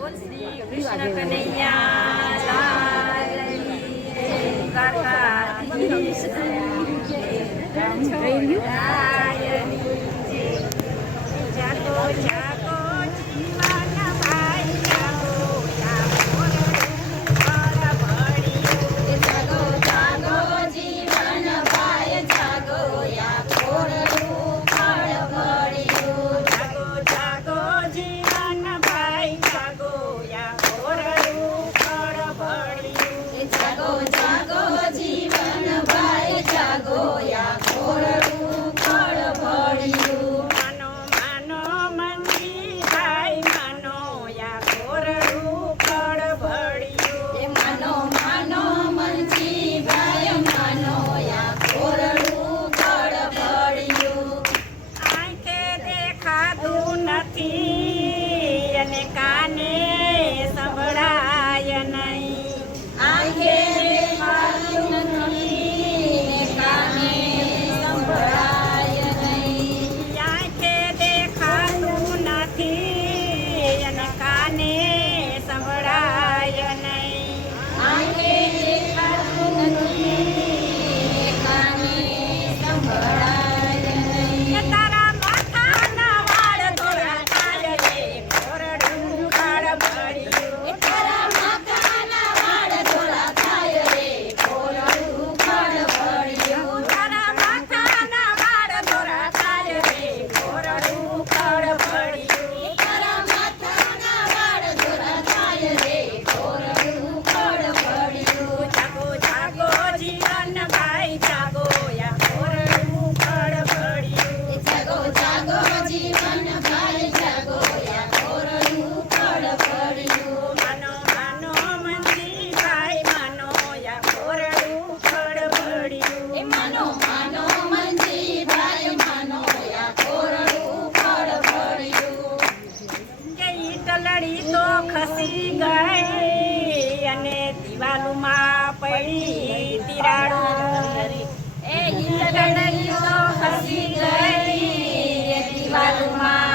બોલ શ્રી કૃષ્ણ કનૈયા લાલ કી દ્વારકાધીશ જાગો જાગો જીવન ભાઈ જાગો જાગો જાગો જાગો જીવન ભાઈ જાગો યા કોરડું ફળ ભળ્યું જાગો જાગો જીવન ભાઈ જાગો યા કોરડું ફળ ભળ્યું જાગો જાગો જીવન ભાઈ જાગો યા કોરડું ફળ ભળ્યું માનો માનો મંજી ભાઈ માનો યા કોરડું ફળ ભળ્યું માનો માનો મંજી ભાઈ માનો યા કોરડું ફળ ભળ્યું આંખે દેખાતું નથી અને કાને સંભળાય નહીં આંખે દેખાતું નથી કાને સંભળાય નહીં આંખે દેખાતું નથી અને કાને સંભળાય નહીં આંખે દેખાતું નથી કાને સંભળાય નહીં તારા માથાના વાળ ધોળા થાય રે કોરડું ફળ ભળ્યું તારા માથાના વાળ ધોળા થાય રે કોરડું ફળ ભળ્યું તારા માથાના વાળ ધોળા થાય રે કોરડું ફળ ભળ્યું તારા માથાના વાળ ધોળા થાય રે કોરડું ફળ ભળ્યું જાગો જાગો જીવન ભાઈ જાગો યા કોરડું ફળ ભળ્યું જાગો જાગો જીવન ભાઈ જાગો યા કોરડું ફળ ભળ્યું માનો માનો મંજી ભાઈ માનો યા કોરડું ફળ ભળ્યું માનો માનો મંજી ભાઈ માનો યા કોરડું ફળ ભળ્યું કે ઈટલડી તો ખસી ગઈ અને દિવાલુમાં પડી તિરાડો એ ઈટલડી તો ખસી ગઈ દિવાલુમાં